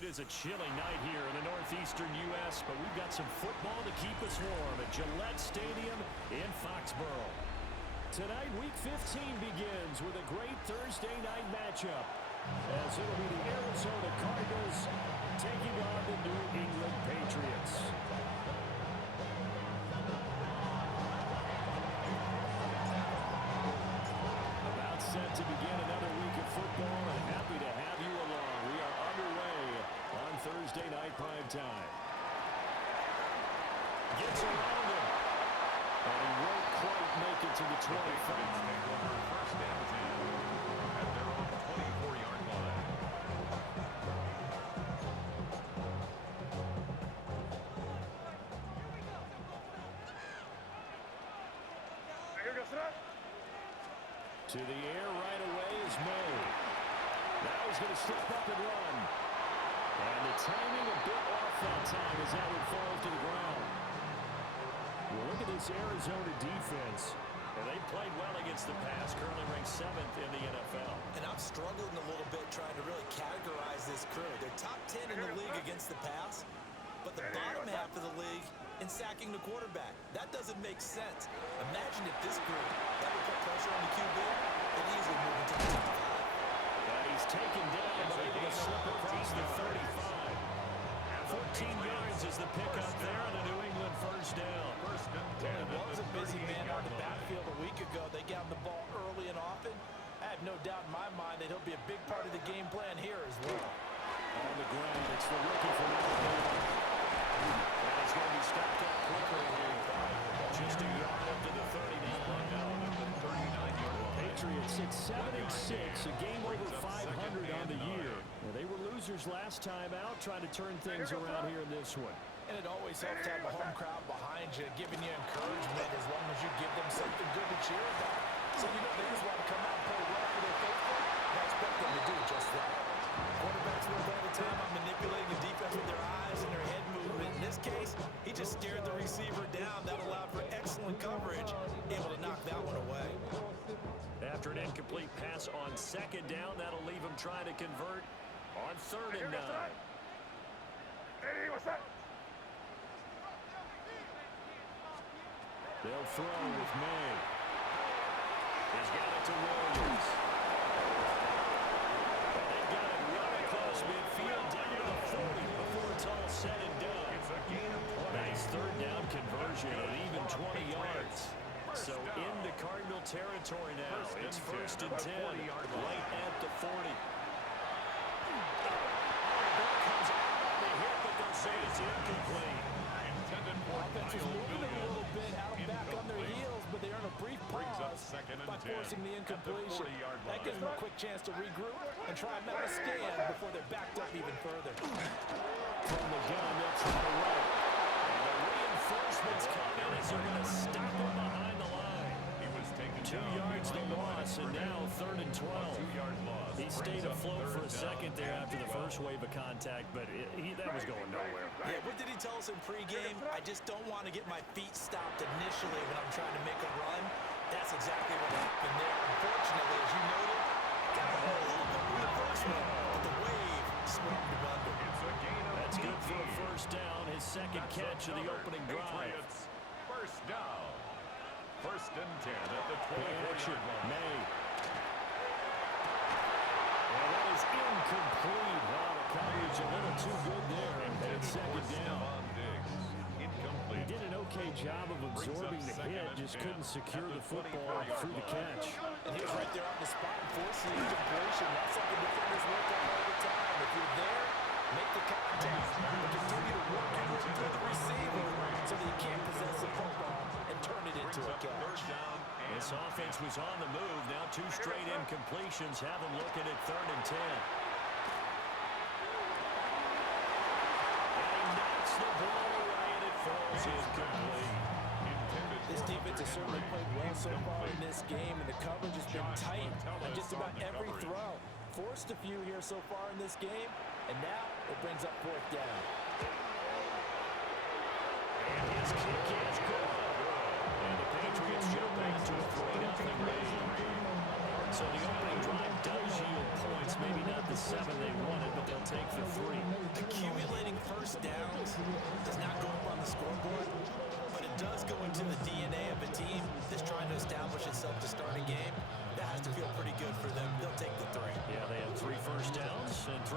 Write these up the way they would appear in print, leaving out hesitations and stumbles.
It is a chilly night here in the northeastern U.S., but we've got some football to keep us warm at Gillette Stadium in Foxborough. Tonight, Week 15 begins with a great Thursday night matchup, as it'll be the Arizona Cardinals taking on the New England Patriots. About set to begin another week of football, and happy to have you along. We are underway on Thursday night prime time. Gets around him, and he won't quite make it to the 25. First down 10 at their own 24-yard line. To the air right away is May. Now he's going to step up and run. And the timing a bit off that time as that one falls to the ground. Well, look at this Arizona defense. And they played well against the pass, currently ranked 7th in the NFL. And I'm struggling a little bit trying to really categorize this crew. They're top 10 in the league against the pass, but the bottom half of the league in sacking the quarterback. That doesn't make sense. Imagine if this group ever put pressure on the QB, they'd easily move into the top 5. And he's taken down, but able to slip across the 35. 14 yards is the pickup there on the New England first down. First and 10. Well, it was a busy man on the backfield a week ago. They got him the ball early and often. I have no doubt in my mind that he'll be a big part of the game plan here as well. On the ground, it's the rookie from Alabama. And it's going to be stopped up quickly here. Just a yard up to the 39. Down at the 39-yard line. Patriots at 7-6, a game over 500 on the year. Well, they were losers last time out, trying to turn things around here in this one. And it always helps to have a home crowd behind you, giving you encouragement as long as you give them something good to cheer about. So you know they just want to come out and play well for their faithful. I expect them to do just that. Quarterbacks work all the time on manipulating the defense with their eyes and their head movement. In this case, he just stared the receiver down. That allowed for excellent coverage, able to knock that one away. After an incomplete pass on second down, that'll leave him trying to convert on 3rd and 9. They'll throw with May. He's got it to Williams. And they've got it right across midfield down to the 40 before it's all said and done. Nice 3rd down conversion at even 20 yards. So into Cardinal territory now. It's 1st and 10, right at the 40. Ball comes out on the hit, but they'll say it's incomplete. Offense is moving a little bit out back on their heels, but they earn a brief pause by forcing the incompletion. That gives them a quick chance to regroup and try and mount a stand before they're backed up even further. From the gun, they'll try to run. And the reinforcements come in as they're going to stop him behind the line. He was taken 2 yards the loss, and now 3rd and 12. 2-yard loss. He stayed afloat for a second there after the first wave of contact, but that was going nowhere. Yeah, what did he tell us in pregame? I just don't want to get my feet stopped initially when I'm trying to make a run. That's exactly what happened there. Unfortunately, as you noted, got a little bit of reinforcement, but the wave swept him under. That's good for a first down, his second catch of the opening drive. First down. 1st and 10 at the 24-yard line. May. Well, that is incomplete. Wow, the coverage a little too good there. And it's 2nd down. He did an okay job of absorbing the hit, just couldn't secure the football through the catch. And he was right there on the spot and forcing the incompletion. That's something defenders work on all the time. If you're there, make the contact. But continue to work through the receiver so that you can't possess the football and turn it into a catch. This offense was on the move. Now 2 straight incompletions have them looking at 3rd and 10. And he knocks the ball away, and it falls incomplete. This defense has certainly played well so far in this game, and the coverage has been tight on just about every throw. Forced a few here so far in this game, and now it brings up 4th down. And his kick is good. And the Patriots jump back to a 3-0 lead. So the opening drive does yield points. Maybe not the 7 they wanted, but they'll take the 3.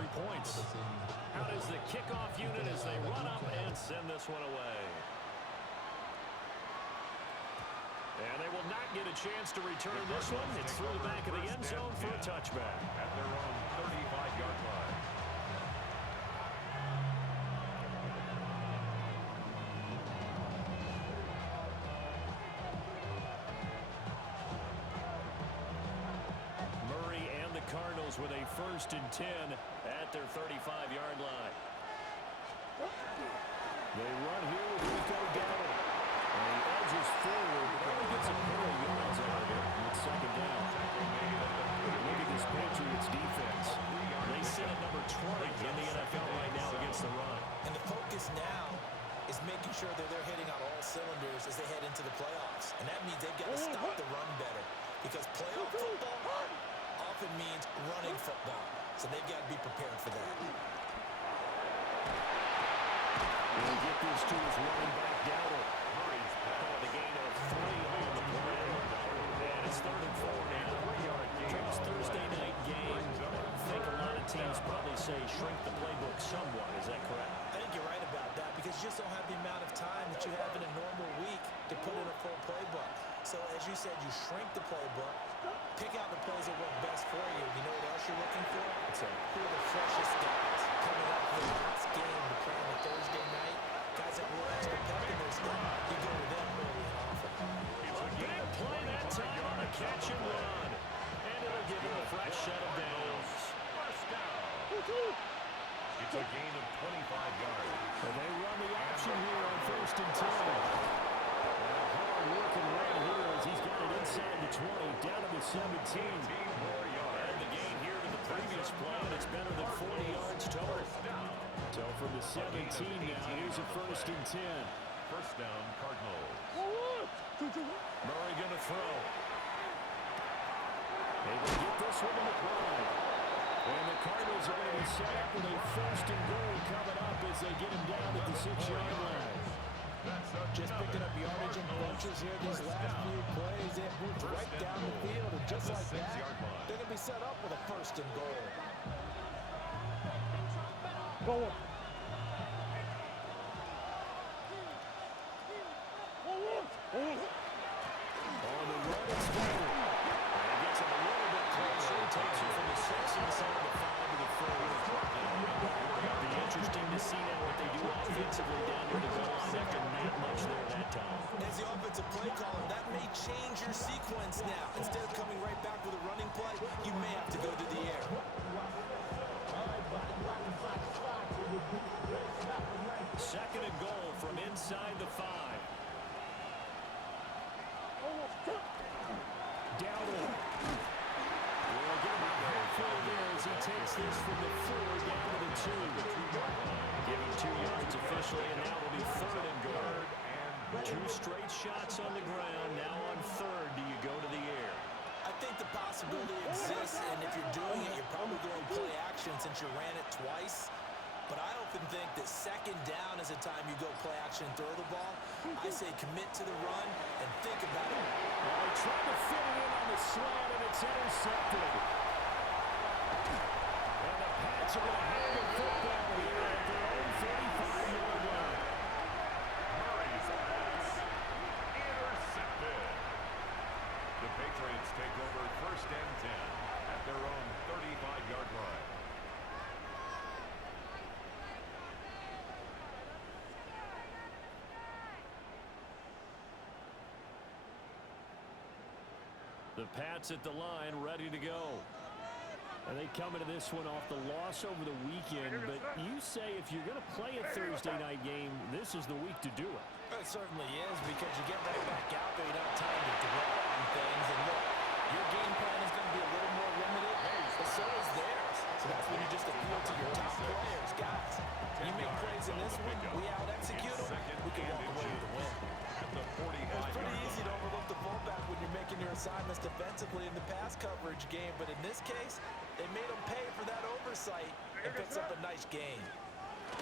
3 points. Out is the kickoff unit as they run up and send this one away. And they will not get a chance to return this one. It's through the back of the end zone for a touchback. At their own 35-yard line. Murray and the Cardinals with a 1st and 10 at their 35-yard line. They run here with Rico Dowdle. And he edges forward. Probably gets a pair of yards out of it with 2nd down. Look at this Patriots defense. They sit at number 20 in the NFL right now against the run. And the focus now is making sure that they're hitting on all cylinders as they head into the playoffs. And that means they've got to stop the run better. Because playoff football often means running football. So they've got to be prepared for that. He'll get this to his running back, Dowdle. Murray's on the gain of 3 on the play. And it's 3rd and 4 now. Trump's Thursday night game. I think a lot of teams probably say shrink the playbook somewhat. Is that correct? I think you're right about that because you just don't have the amount of time that you have in a normal week to put in a full playbook. So as you said, you shrink the playbook, pick out the plays that work best for you. You know what else you're looking for? Who are the freshest guys coming up for the last game to play on a Thursday night? Guys that will extra pep in their step. You go to them early and often. Big play that time on a catch and run. And it'll give him a fresh set of downs. First down. It's a gain of 25 yards. And they run the option here on 1st and 10. Hard working right here as he's got it inside the 20, down to the 17. And the gain here to the previous play, and it's better than 40 yards total. So from the 17 now, here's a 1st and 10. First down, Cardinals. Murray going to throw. They will get this one to McBride. And the Cardinals are going to be set up with a 1st and goal coming up as they get him down at the 6-yard line. Just picking up yardage in bunches here these last few plays. They have moved right down the field, and just like that, they're going to be set up with a 1st and goal. On the run, it's Dowdle. And he gets him a little bit closer. Takes him from the 6 inside the 5 to the 4. It'll be interesting to see now what they do offensively down near the goal line after not much there that time. As the offensive play caller, that may change your sequence now. Instead of coming right back with a running play, you may have to go to the air. 2nd and goal from inside the 5. Dowdle. Will get him halfway there as he takes this from the 4 down to the 2. Give him 2 yards officially, and now will be 3rd and goal. 2 straight shots on the ground. Now on 3rd, do you go to the air? I think the possibility exists, and if you're doing it, you're probably going play action since you ran it twice. But I often think that 2nd down is the time you go play action and throw the ball. I say commit to the run and think about it. Well, they tried to fit it in on the slant, and it's intercepted. And the Pats are going to have the football here at their own 35-yard line. Murray's pass. Intercepted. The Patriots take over 1st and 10 at their own 35-yard line. The Pats at the line, ready to go. And they come into this one off the loss over the weekend. But you say if you're going to play a Thursday night game, this is the week to do it. It certainly is, because you get right back out there. You don't have time to dwell on things. And look, your game plan is going to be a little more limited, but so is theirs. So that's when you just appeal to your top players. Guys, you make plays in this one, we out-execute them, we can walk away with a win. It's pretty easy to overlook the fullback when you're making your assignments defensively in the pass coverage game, but in this case, they made him pay for that oversight and picks up a nice gain.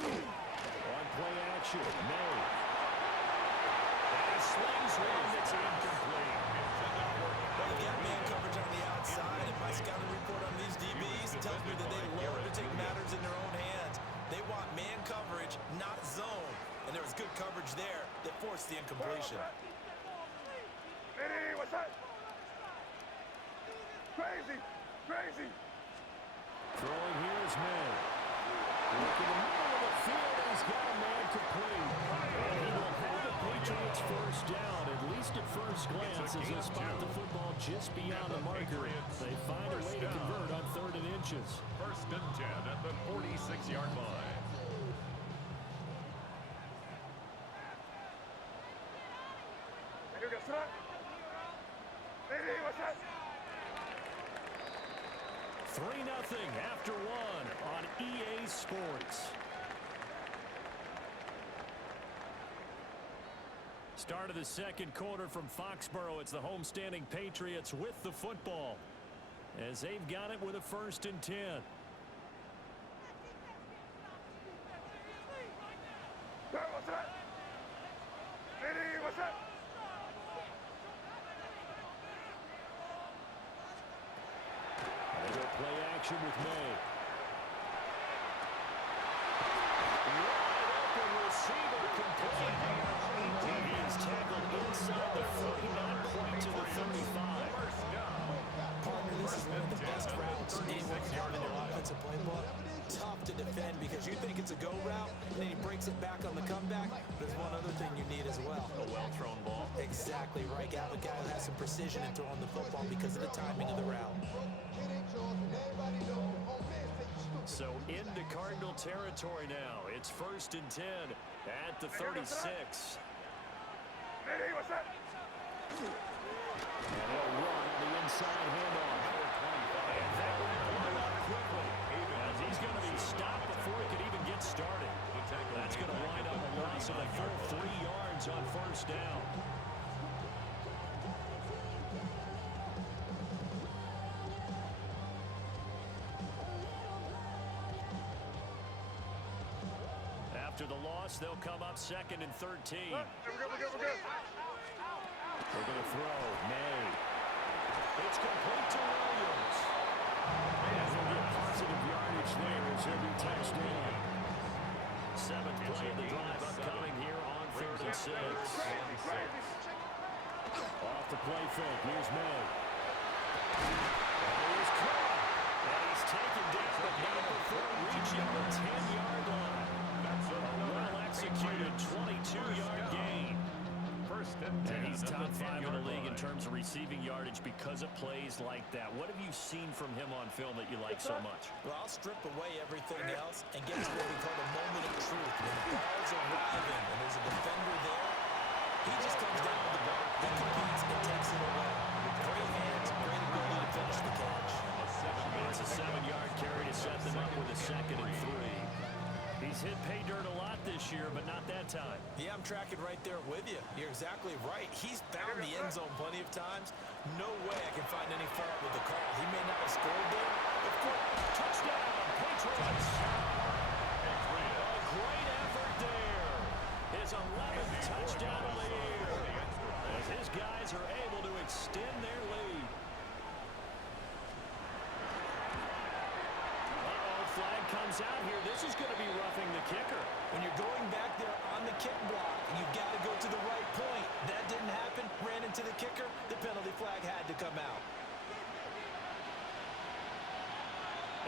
On play action, May. And he slings one that's incomplete. Well, you got man coverage on the outside. outside, and my scouting report on these DBs tells me that they love to take matters in their own hands. They want man coverage, not zone. And there was good coverage there that forced the incompletion. Hey, what's that? Crazy, crazy. Throwing here is May. Look in the middle of the field, and he's got a man complete. And he will have the Patriots first down, at least at first glance, as they spot the football just beyond the marker. They find a way to convert on 3rd and inches. 1st and 10 at the 46-yard line. Hey, what's that? 3-0 after 1 on EA Sports. Start of the second quarter from Foxborough. It's the homestanding Patriots with the football, as they've got it with a 1st and 10. What's that? Hey, what's that? They go play action with May. Wide open receiver complete. He is tackled inside the 40, not quite to the 35. Partner, this is one of the best routes anyone can run in their offensive playbook. Tough to defend because you think it's a go route, and then he breaks it back on the comeback. There's one other thing you need as well. A well-thrown ball. Exactly right. You have a guy who has some precision in throwing the football because of the timing of the route. So into Cardinal territory now. It's 1st and 10 at the 36. Hey, what's that? And they'll run on the inside handoff. And that will blow up quickly, as he's going to be stopped before he could even get started. That's going to wind up a loss of a full 3 yards on 1st down. After the loss, they'll come up 2nd and 13. We're good. They're going to throw. May. It's complete to Williams. And he'll get positive yardage there as he'll be touchdown. 7th play of the drive upcoming here on 3rd and 6. Off the play fake. Here's May. And he's caught. And he's taken down, but not before reaching the 10-yard line. A well-executed 22-yard gain. 1st and 10. And he's top 5 in the league in terms of receiving yardage because of plays like that. What have you seen from him on film that you like so much? Well, I'll strip away everything else and get to what we call the moment of truth. When the ball's arriving and there's a defender there, he just comes down with the ball, he competes and takes it away. Great hands, great ability to finish the catch. It's a 7-yard carry to set them up with a 2nd and 3. He's hit pay dirt a lot this year, but not that time. Yeah, I'm tracking right there with you. You're exactly right. He's found the end zone plenty of times. No way I can find any fault with the call. He may not have scored there. Of course, Touchdown, Patriots! A great effort there. His 11th touchdown of the year, as his guys are able to extend their lead. Flag comes out here. This is going to be roughing the kicker. When you're going back there on the kick block, you've got to go to the right point. That didn't happen. Ran into the kicker. The penalty flag had to come out.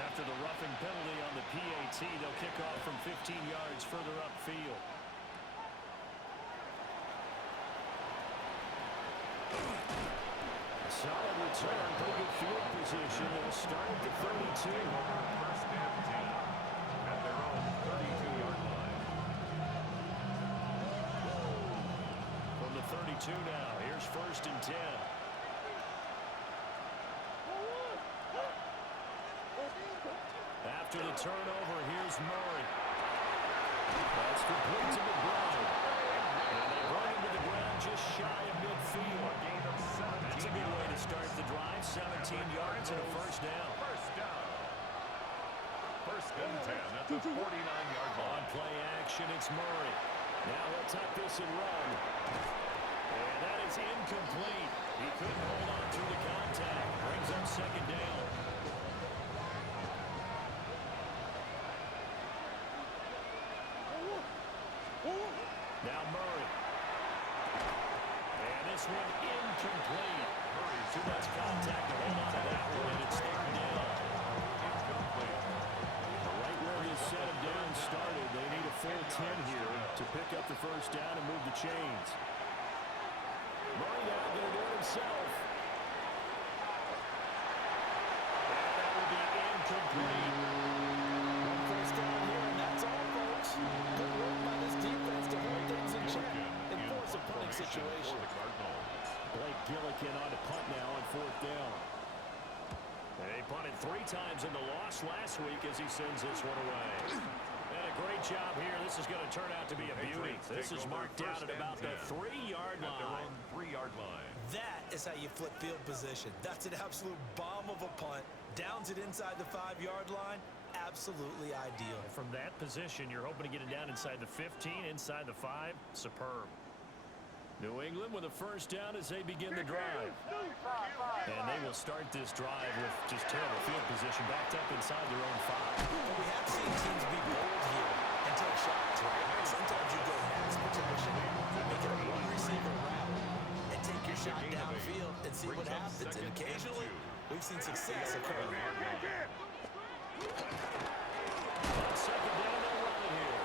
After the roughing penalty on the PAT, they'll kick off from 15 yards further upfield. Solid return, pretty good field position. They'll start at the 32. 1st and 10 at their own 32-yard line. From the 32 now, here's 1st and 10. After the turnover, here's Murray. That's complete to McBride. And they run into the ground just shy of midfield. That's a good way to start the drive. 17 yards and a 1st down. 1st and 10 at the 49-yard line. On play action, it's Murray. Now he'll tuck this and run. And that is incomplete. He couldn't hold on through the contact. Brings up second down. Now Murray. And this one incomplete. Murray, too much contact to hold on to that one, and it's third down. Incomplete. Right where he set him down started. They need a full 10 here to pick up the first down and move the chains. Murray now going to do it himself. And that will be incomplete. One first down here, and that's all, folks. Good work by this defense to hold things in check and force a punting situation. Blake Gillikin on to punt now on fourth down. They punted 3 times in the loss last week as he sends this one away. And a great job here. This is going to turn out to be a beauty. This is marked out at about the 3-yard line. 3-yard line. That is how you flip field position. That's an absolute bomb of a punt. Downs it inside the 5-yard line. Absolutely ideal. From that position, you're hoping to get it down inside the 15, inside the 5. Superb. New England with a first down as they begin the drive. And they will start this drive with just terrible field position backed up inside their own 5. But we have seen teams be bold here and take shots, right? Sometimes you go max protection, make it a one-receiver route, and take your shot downfield and see what happens. And occasionally, we've seen success occur. On second down, they'll run it here.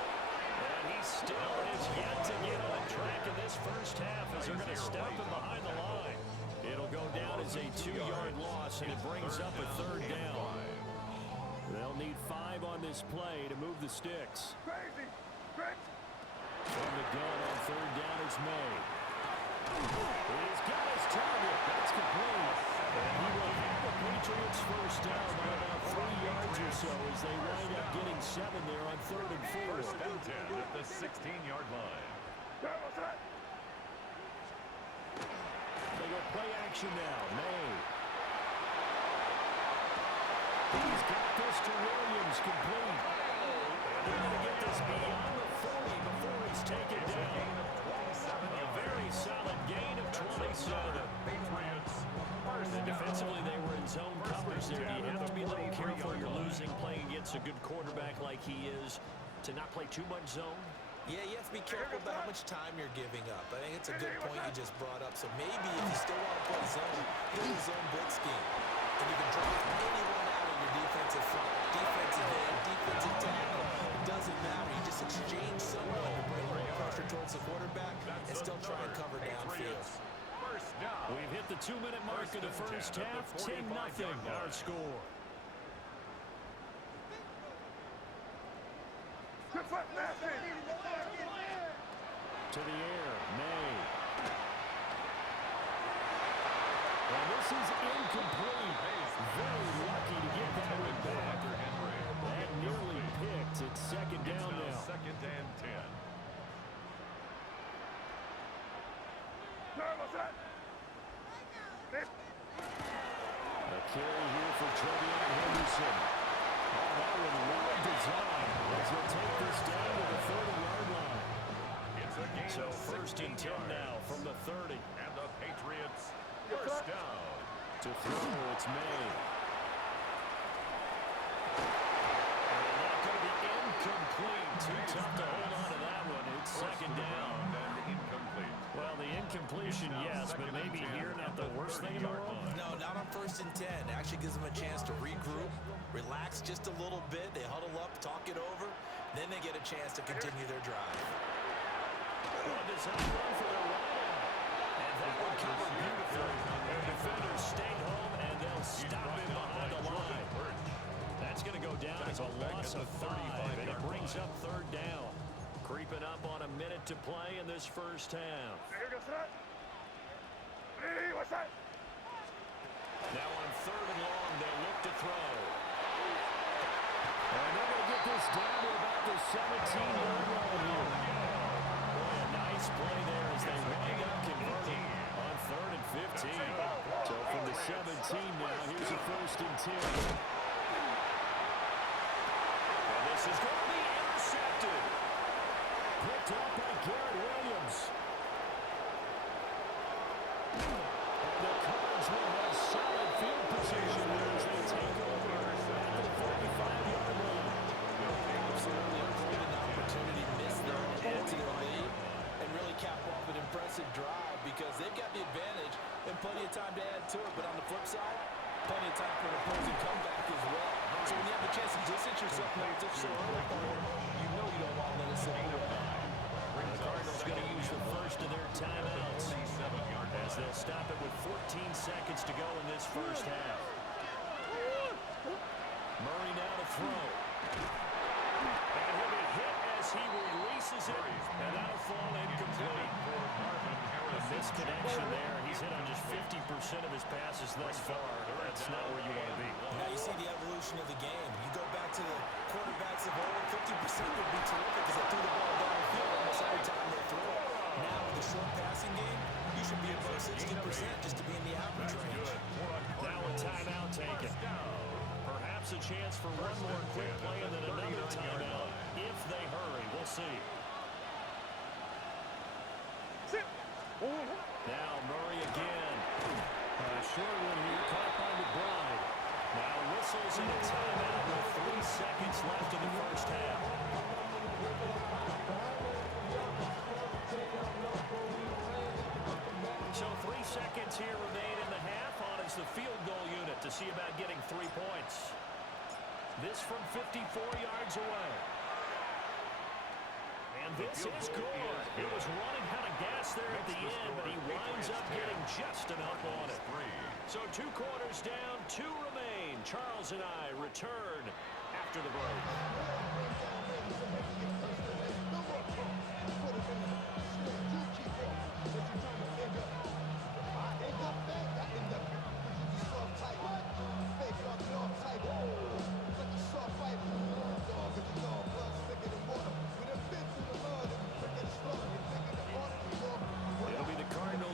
And he still is yet to get on track in this first half as they're going to stop him behind the line. It'll go down as a 2-yard loss, and it brings up a third down. They'll need 5 on this play to move the sticks. From the gun on third down is May. He's got his target. That's complete. And he will have the Patriots first down by about 3 yards or so as they wind up getting 7 there on third and 4. First and 10 at the 16-yard line. They go play action now. May. He's got this to Williams, complete. And they're going to get this beyond the 40 before he's taken down. A very solid gain of 27. Patriots. And defensively, they were in zone coverage there. You have to be a little careful. You're losing, playing against a good quarterback like he is, to not play too much zone. Yeah, you have to be careful about how much time you're giving up. I think it's a good point you just brought up. So maybe if you still want to play zone, build a zone blitz scheme. And you can drop anyone out of your defensive front, defensive end, defensive tackle. It doesn't matter. You just exchange someone to bring more pressure towards the quarterback and still try and cover downfield. We've hit the 2-minute mark of the first half. 10-0 our score. To the air, May. And this is incomplete. Very lucky to get that one back. That nearly picked. It's second down now. Second and 10. A carry here for Trevion Henderson. Oh, that one well designed as he'll take this down to the 30-yard line. It's a gain So of first and 10 now from the 30. And the Patriots first down. To throw, it's May. And that's going to be incomplete. Too tough to hold on to that one. It's second down. And incomplete. Well, the incompletion, yes, but maybe here not the worst thing in the world. No, not on first and 10. Actually gives them a chance to regroup, relax just a little bit. They huddle up, talk it over. Then they get a chance to continue their drive. Well, this is one for their wideout. And that one covered beautifully. Their defenders stay home, and they'll stop him behind the line. That's going to go down as a loss of 5, and it brings up third down. Creeping up on a minute to play in this first half. Now on third and long, they'll look to throw. And they're going to get this down to about the 17-yard line here. Boy, a nice play there as they wind up converting on third and 15. So from the 17 now, here's a first and 10. And this is going to be intercepted. Picked up by Garrett Williams. And the Cards will have solid field position here as they take over at the 45-yard line. Absolutely a golden opportunity missed there to add to their lead and really cap off an impressive drive because they've got the advantage and plenty of time to add to it. But on the flip side, plenty of time for an opposing comeback as well. So when you have the chance to distance yourself from that so early, you know you don't want to let it slip away. The Cardinals going to use the first of their timeouts as they'll stop it with 14 seconds to go in this first half. Murray now to throw. And he'll be hit as he releases it, and that'll fall incomplete. A misconnection there. He's hit on just 50% of his passes thus far. That's not where you want to be. Now you see the evolution of the game. You go back to the quarterbacks of old, 50% would be terrific because they threw the ball down the field almost every time they threw it. Now with the short passing game, you should be above 60% just to be in the average range. Now a timeout taken. Perhaps a chance for one more quick play and then another timeout if they hurry. We'll see. Now Murray again. Short one here, caught by McBride. Now whistles in a timeout with 3 seconds left in the first half. So 3 seconds here remain in the half on as the field goal unit to see about getting 3 points. This from 54 yards away. And this is good. It was running out of gas there at the end, but he winds up getting just enough on it. So 2 quarters down, 2 remain. Charles and I return after the break.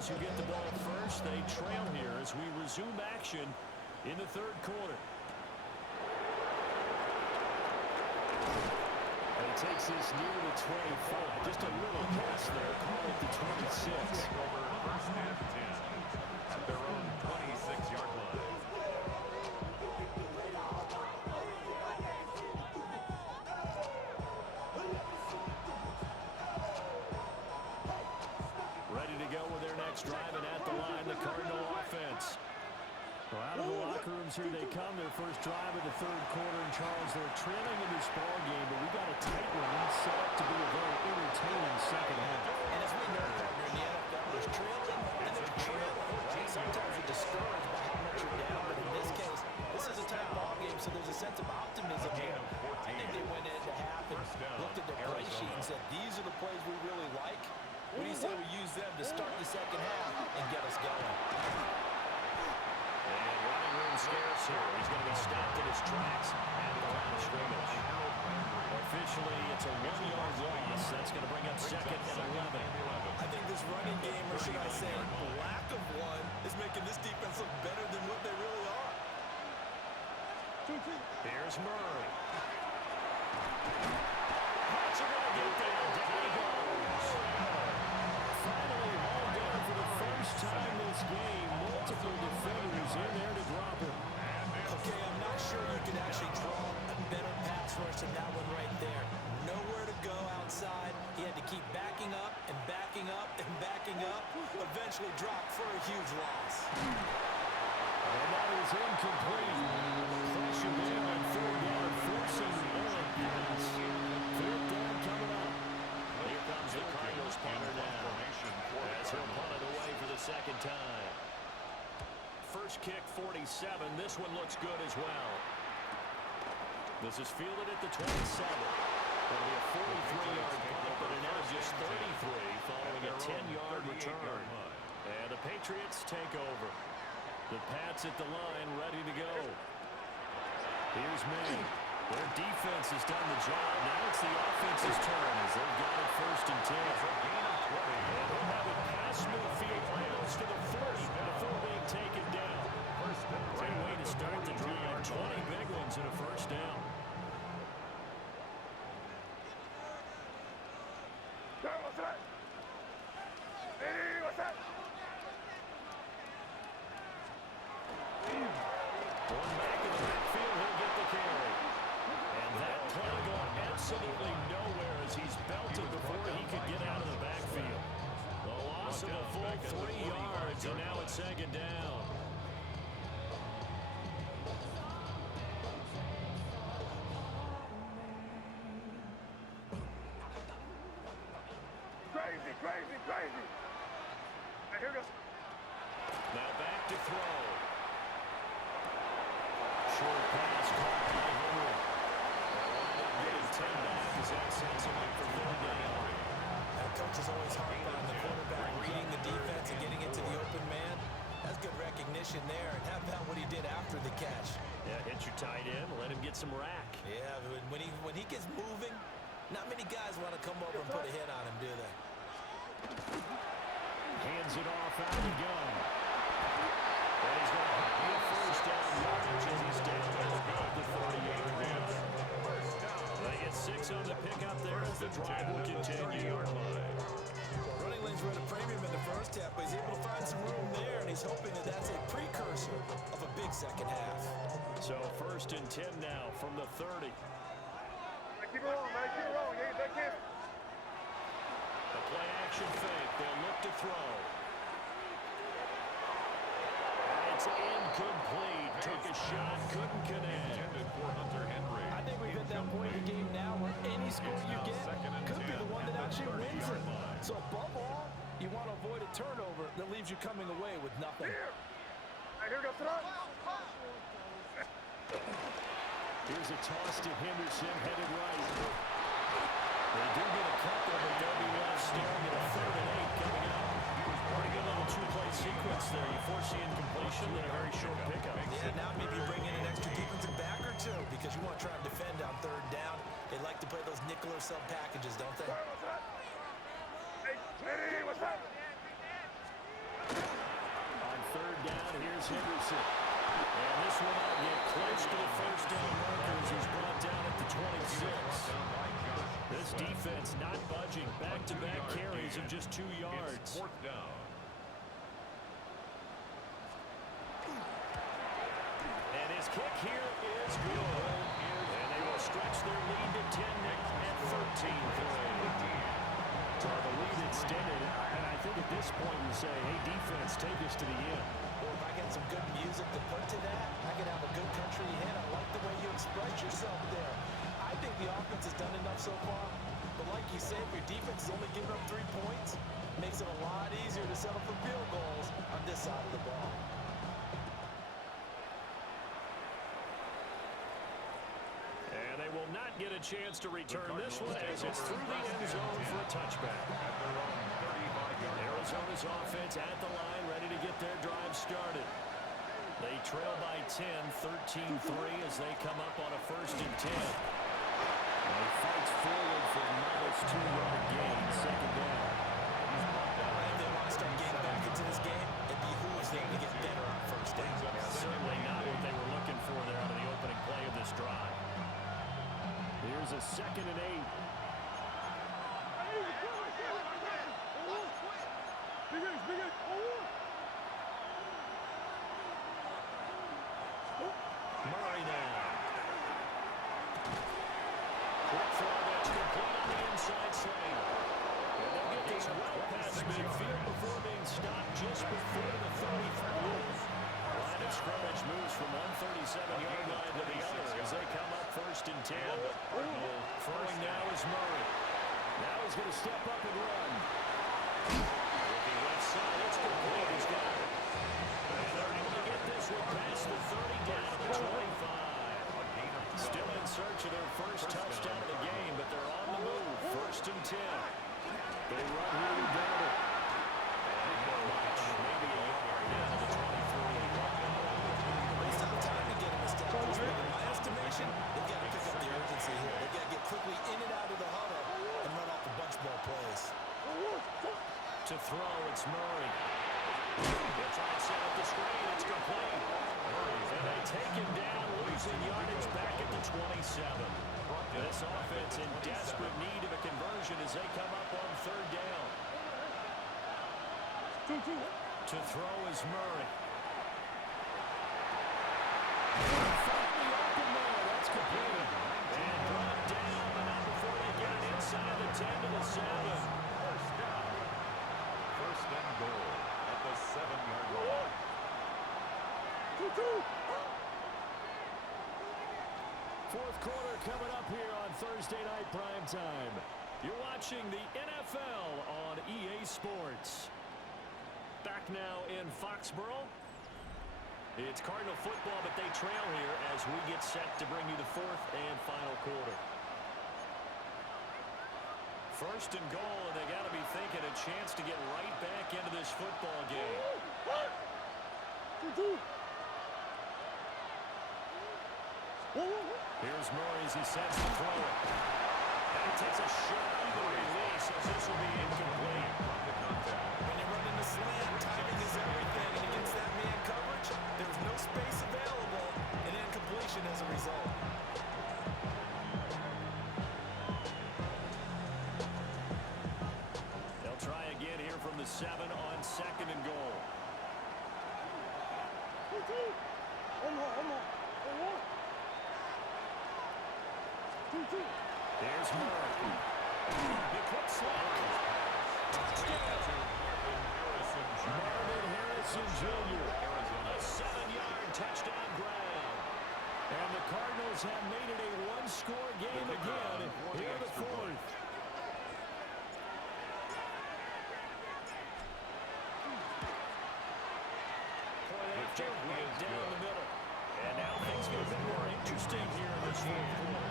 Who get the ball first. They trail here as we resume action in the third quarter. And he takes this near the 25. Just a little pass there. Call it the 26. Over first and 10 at their own 26-yard line. Ready to go with their next drive, and at the line, the Cardinal offense. Well, out of the locker rooms here they come. Their first drive of the third quarter. And Charles, they're trailing in this ball game, but we got a tight one set up to be a very entertaining second half. And as we know, partner, in the NFL, there's trailing and there's trailing. Sometimes you're discouraged by how much you're down, but in this case, this is a tight ball game, so there's a sense of optimism here. I think they went into half and looked at their play sheet and said, these are the plays we really like. What do you say we use them to start the second half and get us going? And running room scarce here. He's going to be stopped in his tracks at the line of scrimmage. Officially, it's a 1-yard loss. That's going to bring up second and 11. I think this running game, or should I say lack of one, is making this defense look better than what they really are. Here's Murray. Pats are going to get there. Down he goes. Finally hauled down for the first time this game. Multiple defenders in there to drop him. Okay, I'm not sure you could actually draw a better pass rush than that one right there. Nowhere to go outside. He had to keep backing up and backing up and backing up. Eventually dropped for a huge loss. And that is incomplete. Pressure there on 4th down, forcing the errant pass. 4th down coming up. Here comes the Cardinals punter now. As he'll punt it away for the second time. First kick, 47. This one looks good as well. This is fielded at the 27. It'll be a 43-yard punt, but it now just 33 following a 10-yard return. And the Patriots take over. The Pats at the line, ready to go. Here's Maine. Their defense has done the job. Now it's the offense's turn as they've got it 1st and 10. And they'll have it past midfield almost to the 40 before being taken down. Great way to start the drive. 20 big ones and a first down. What's that? Hey, what's that? crazy, crazy. Hey, here we go. Now back to throw. Short pass caught by Henry. Getting 10 back as that sends him up for 4 down. That coach is always hard on the quarterback, reading the defense and getting it to the open man. That's good recognition there. And how about what he did after the catch? Yeah, hit your tight end, let him get some rack. Yeah, when he gets moving, not many guys want to come over and put a hit on him, do they? Hands it off out of the gun. And he's going to have the first down yardage as he's down at the 48. They get 6 on the pickup there as the drive will continue. Running lanes were at a premium in the first half, but he's able to find some room there, and he's hoping that that's a precursor of a big second half. So 1st and 10 now from the 30. Hey, keep it rolling, man. Keep it rolling. They can't. The play action fake. They'll look to throw. It's incomplete. Took a shot, couldn't connect. I think we've hit that point in the game now where any score you get could be the one that actually wins it. So above all, you want to avoid a turnover that leaves you coming away with nothing. Here. Hey, here we go. Sit up. Here's a toss to Henderson, headed right. They do get a couple, but they'll be left staring at a 3rd and 8 coming up. Pretty good little 2-play sequence there. You force the incompletion and a very short pickup. Yeah, now maybe bring in an extra defensive back or two because you want to try and defend on 3rd down. They like to play those nickel or sub packages, don't they? What's up? Hey, what's up? On 3rd down, here's Henderson. And this will not get close to the first down markers. He's brought down at the 26. This defense not budging. Back-to-back carries of just 2 yards. 4th down. And his kick here is good. And they will stretch their lead to 10 now at 13-3. So the lead extended. And I think at this point you say, hey, defense, take us to the end. Or if I get some good music to put to that, I can have a good country hit. I like the way you express yourself there. I think the offense has done enough so far. But like you said, if your defense is only giving up 3 points, it makes it a lot easier to settle for field goals on this side of the ball. And they will not get a chance to return this one as it's through the end zone for a touchback. Arizona's offense at the line, ready to get their drive started. They trail by 10, 13-3 as they come up on a 1st and 10. And he fights forward for a modest 2-yard gain, 2nd down. If they want to start getting back into this game, it behooves them to get better on 1st down. Certainly not what they were looking for there out of the opening play of this drive. Here's a 2nd and 8. Murray now. Quick throw that's complete on the inside slant. And they'll get this well past midfield before being stopped just before the 33. Line of scrimmage moves from one 37-yard line to the other as they come up 1st and 10. Throwing now is Murray. Now he's going to step up and run. Looking left side, it's complete. He's got it. And they're able to get this one past the 30 down to the 25. Still in search of their first touchdown of the game, but they're on the move. 1st and 10. They run here to down it. And not much. Maybe a yard down to the 23. It's not time to get them established, but in my estimation, they've got to pick up the urgency here. They've got to get quickly in and out of the huddle and run off a bunch more plays. To throw, it's Murray. They'll try to set up the screen. It's complete. And they take him down, losing yardage back at the 27. This offense in desperate need of a conversion as they come up on 3rd down. To throw is Murray. Finally open there. That's complete. And brought down, but not before they get it inside the 10 to the 7. 1st and goal at the 7-yard line. 4th quarter coming up here on Thursday Night Primetime. You're watching the NFL on EA Sports. Back now in Foxborough. It's Cardinal football, but they trail here as we get set to bring you the fourth and final quarter. First and goal, and they got to be thinking a chance to get right back into this football game. Here's Murray as he sets the throw. And he takes a shot on the release as this will be incomplete. When you run into slant, timing is everything. And against that man coverage, there's no space available. And incompletion as a result. They'll try again here from the 7 on second and goal. There's Murray. The quick slide. Touchdown. Marvin Harrison Jr. A 7-yard touchdown grab. And the Cardinals have made it a one-score game again here in the fourth. Point after right down the middle. And now things get a bit more interesting here in this fourth quarter.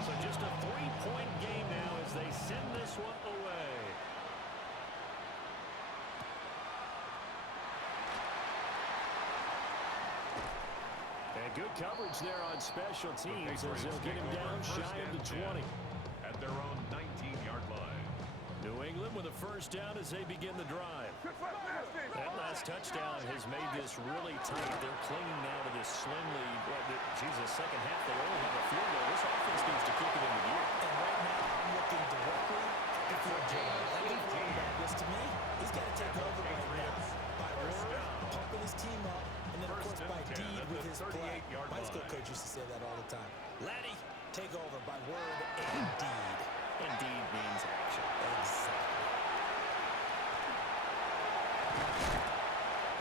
So just a 3-point game now as they send this one away. And good coverage there on special teams as they'll get him down shy of the 20. At their own 19-yard line. New England with a first down as they begin the drive. That last touchdown has made this really tight. They're clinging now to this slim lead. Second half, they only have a field goal. This offense needs to kick it into gear. And right now, I'm looking directly at the game. Any quarterback was to me, he's got to take over right now. By word, pumping his team up, and then, of course, by deed with his play. My school coach used to say that all the time. Laddie, take over by word and deed. And deed means action. Exactly.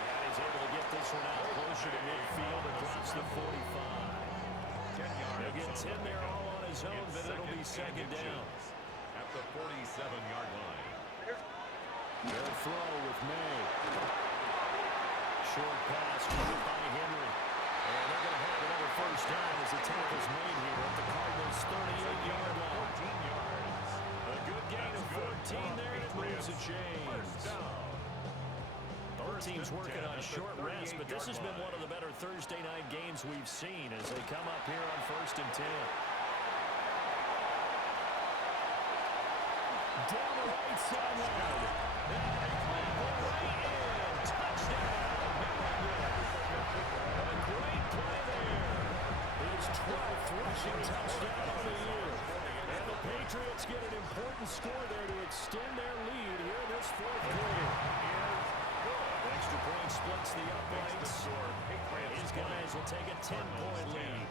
And he's able to get this one out closer to midfield and drops the 45. He'll get 10 there all on his own, but it'll be second down. At the 47-yard line. They'll throw with May. Short pass caught by Henry. And they're going to have another first down as the tackle's made here at the Cardinals' 38-yard line. 14 yards. A good gain of 14 there, and it moves the chains. Both teams working on short rest, but this has been one of the better Thursday night games we've seen as they come up here on 1st and 10. Down the right sideline. And they clamp it right in. Touchdown, New England. A great play there. His 12th rushing touchdown of the year. And the Patriots get an important score there to extend their lead here in this fourth quarter. Extra point splits the uprights. His guys will take a 10-point lead.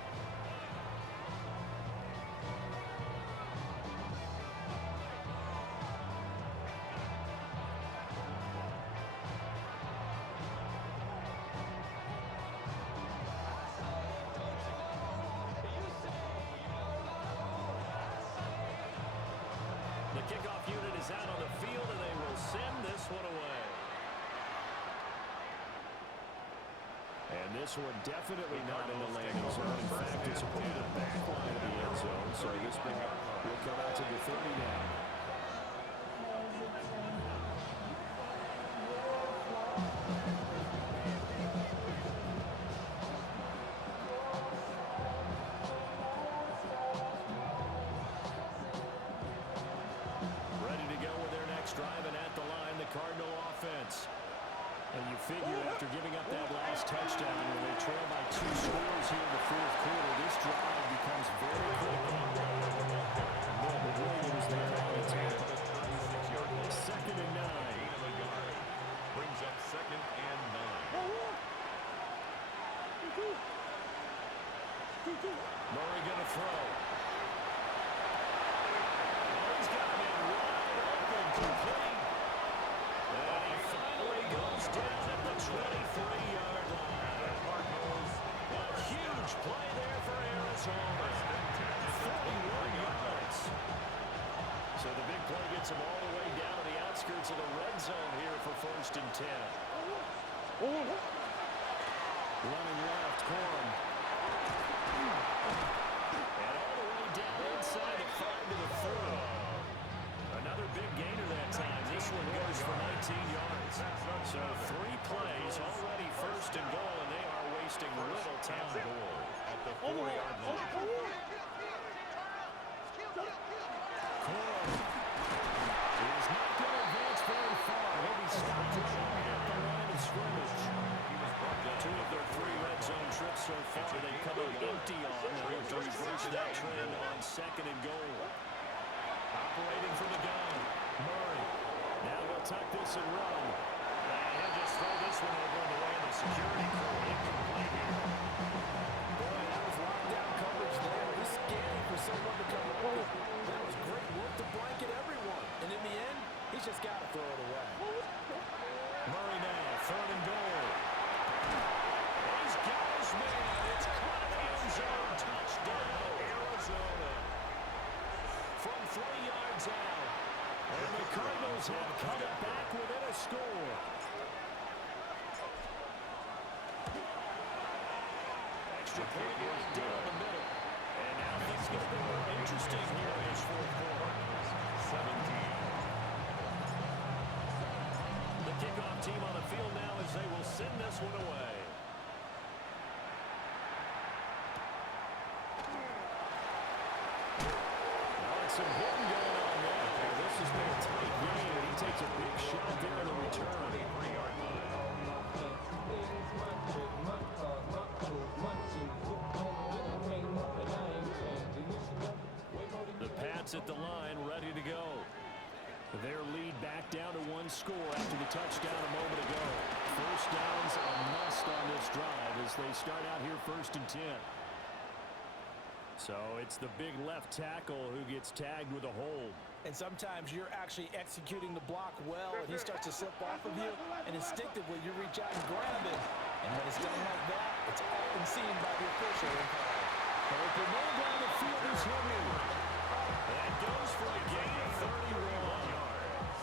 The kickoff unit is out on the field, and they will send this one away. And this one definitely not in the landing zone. In fact, it's put in the back line of the end zone. So this ball will come out to the 30 now. Ready to go with their next drive, and at the line, the Cardinal offense. And you figure after giving up that last touchdown when they trail by 2 scores here in the fourth quarter, this drive becomes very critical. No, but Williams there on the tackle. 2nd and 9. Brings up 2nd and 9. Murray going to throw. Murray's got him in wide open, complete. And he finally goes down So the big play gets him all the way down to the outskirts of the red zone here for 1st and 10. Running left, Corum. And all the way down inside the 5 to the 4. Another big gainer that time. This one goes for 19 yards. So 3 plays, already 1st and goal, and they are wasting little time. Goal At the 4-yard line. Corum is not going to advance very far. He'll be stopped right at the line of scrimmage. Two of their 3 red zone trips so far, they come up empty on. They'll have to reverse that trend on 2nd and goal. Operating for the gun, Murray. Now he'll tuck this and run. And he'll just throw this one over in the way of the security crew. Incomplete here. Boy, that was lockdown coverage there. He's scanning for someone to come open. That was great work to blanket everyone. And in the end, he's just got to throw it away. Murray now, 3rd and goal. He's got his man. It's caught in the end zone. Touchdown, Arizona. From 3 yards out. And the Cardinals have cut it back within a score. Extra point right down the middle. And now things get a bit more interesting here in this 4th quarter. 17. The kickoff team on the field now as they will send this one away. Some hitting going on there. This has been a tight game, and he takes a big shot there in the return. 23-yard line. The Pats at the line, ready to go. Their lead back down to 1 score after the touchdown a moment ago. First down's a must on this drive as they start out here 1st and 10. So it's the big left tackle who gets tagged with a hold. And sometimes you're actually executing the block well, and he starts to slip off of you, and instinctively you reach out and grab him. And when it's done like that, it's often seen by the official umpire. Open man down the field is Henry. That goes for a gain of 31 yards.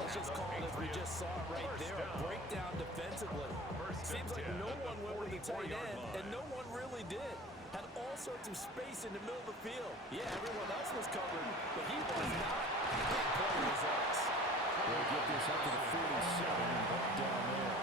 Let's just call it as we just saw it right there, a breakdown defensively. Seems like no one went with the tight end, and no one really did. Had all sorts of space in the middle of the field. Yeah, everyone else was covered, but he was not. Big play results. They'll get this up to the 47 and brought down there.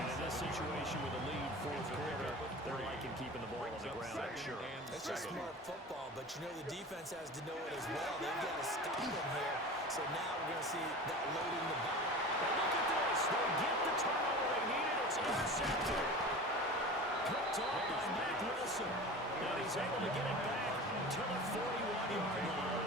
And in this situation with a lead 4th quarter, they're liking keeping the ball on the ground. Sure. That's just smart football, but you know the defense has to know it as well. They've got to stop them here. So now we're going to see that loading the box. And look at this. They get the turnover they needed. It's intercepted. Picked off by Mack Wilson. And he's able to get it back to the 41-yard line.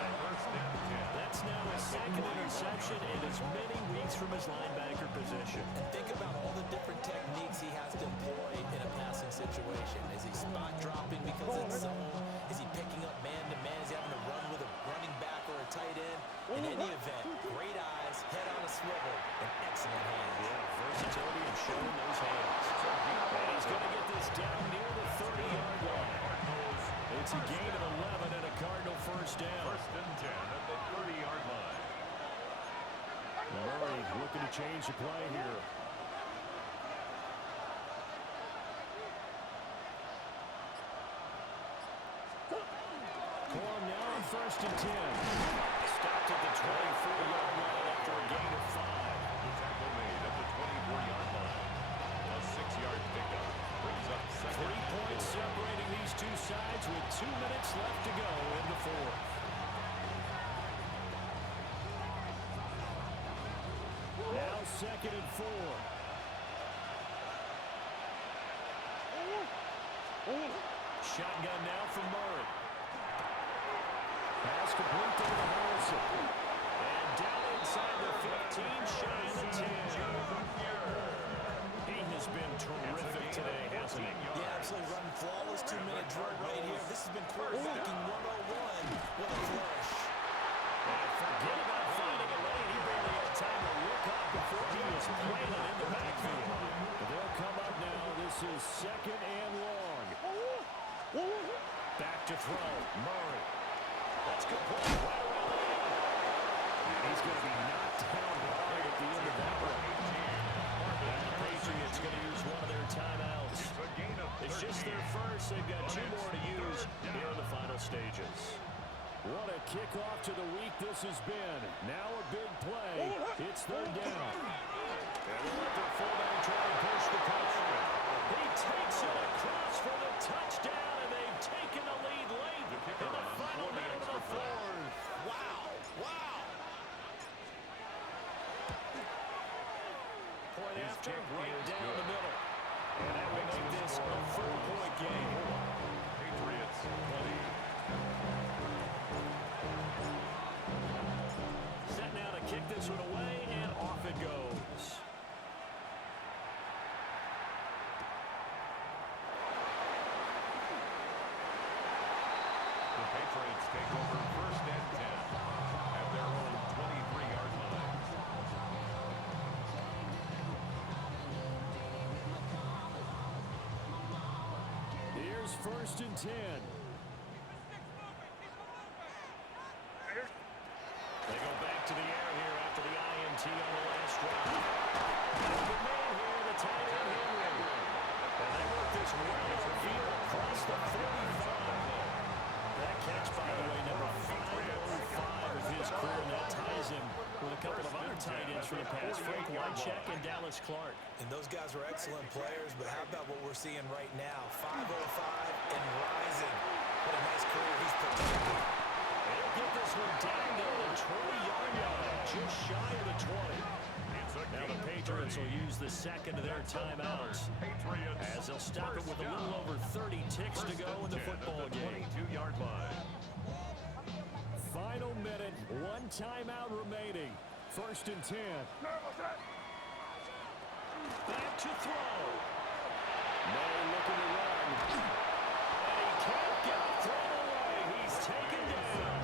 That's now his 2nd interception in as many weeks from his linebacker position. And think about all the different techniques he has to employ in a passing situation. Is he spot dropping because it's zone? Is he picking up man-to-man? Is he having to run with a running back or a tight end? In any event, great eyes, head on a swivel, and excellent hands. Yeah, versatility and showing those hands. And he's going to get this down near the 30-yard line. It's a gain of 11 and a Cardinal first down. 1st and 10 at the 30-yard line. Murray looking to change the play here. Corum now on 1st and 10. Stopped at the 24-yard line after a gain of 5. The tackle made at the 24-yard line. A 6-yard pickup brings up 2nd. 3 points separating these two sides with 2 minutes left to go in the 4th. Now 2nd and 4. Shotgun now from Murray. Pass complete there to Harrison. And down inside the 15, shy of the 10. He has been terrific today, hasn't he? Yeah, absolutely running flawless 2-minute drill right here. This has been quarterbacking 101 with a flourish. And forget about finding a lane. He barely had time to look up before he was planted in the backfield. But they'll come up now. This is 2nd and long. Back to throw. Murray. That's complete right around the he's going to be knocked down hard at the end of that one. And the Patriots going to use one of their timeouts. It's just their first. They've got 2 more to use here in the final stages. What a kickoff to the week this has been. Now a big play. It's 3rd down. And they'll let their fullback try and push the power. He takes it across for the touchdown, and they've taken the lead late in the final minute of the 4th. Wow. Wow. Point after, right down the middle. And that will make this a 4-point game. Patriots 20. Set now to kick this one away, and off it goes. The Patriots take over 1st and 10 at their own 23-yard line. Here's 1st and 10. They go back to the air here after the INT on the last drive. And the man here, the tight end Henry. And they work this way upfield across the 35. That catch, by the way, number 505 of his career, and that ties him with a couple of other tight ends for the past, Frank Wycheck and Dallas Clark. And those guys are excellent players, but how about what we're seeing right now? 505 and rising. What a nice career he's put together. They'll get this one down to the 20-yard line, just shy of the 20. Now the Patriots will use the second of their timeouts as they'll stop it with a little over 30 ticks to go in the football game. 22-yard line. Final minute, 1 timeout remaining. 1st and 10. Back to throw. May looking to run. And he can't get the throw away. He's taken down.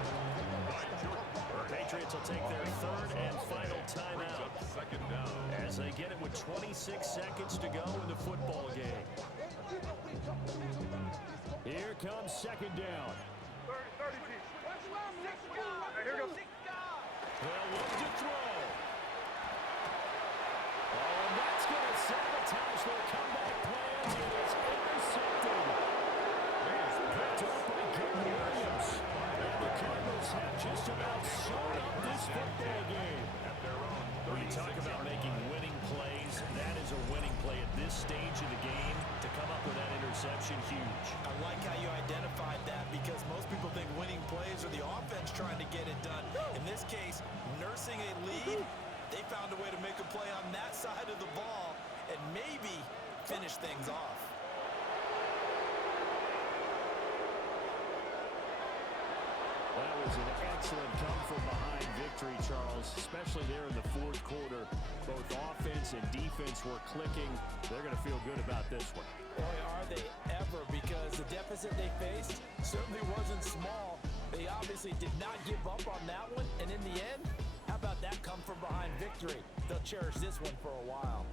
The Patriots will take their 3rd and final timeout 2nd down. as they get it with 26 seconds to go in the football game. Here comes 2nd down. 30 feet. Hey, here goes. They'll look to throw. Oh, and that's going to sabotage their comeback plans. It is intercepted. Picked up by Gary Williams. And the Cardinals have just about sewn up this football game. When you talk about making winning plays, that is a winning play at this stage of the game. To come up with that interception, huge. I like how you identified that because most people think winning plays are the offense trying to get it done. In this case, nursing a lead, they found a way to make a play on that side of the ball and maybe finish things off. That was an excellent come-from-behind victory, Charles, especially there in the 4th quarter. Both offense and defense were clicking. They're going to feel good about this one. Boy, are they ever, because the deficit they faced certainly wasn't small. They obviously did not give up on that one, and in the end, how about that come-from-behind victory? They'll cherish this one for a while.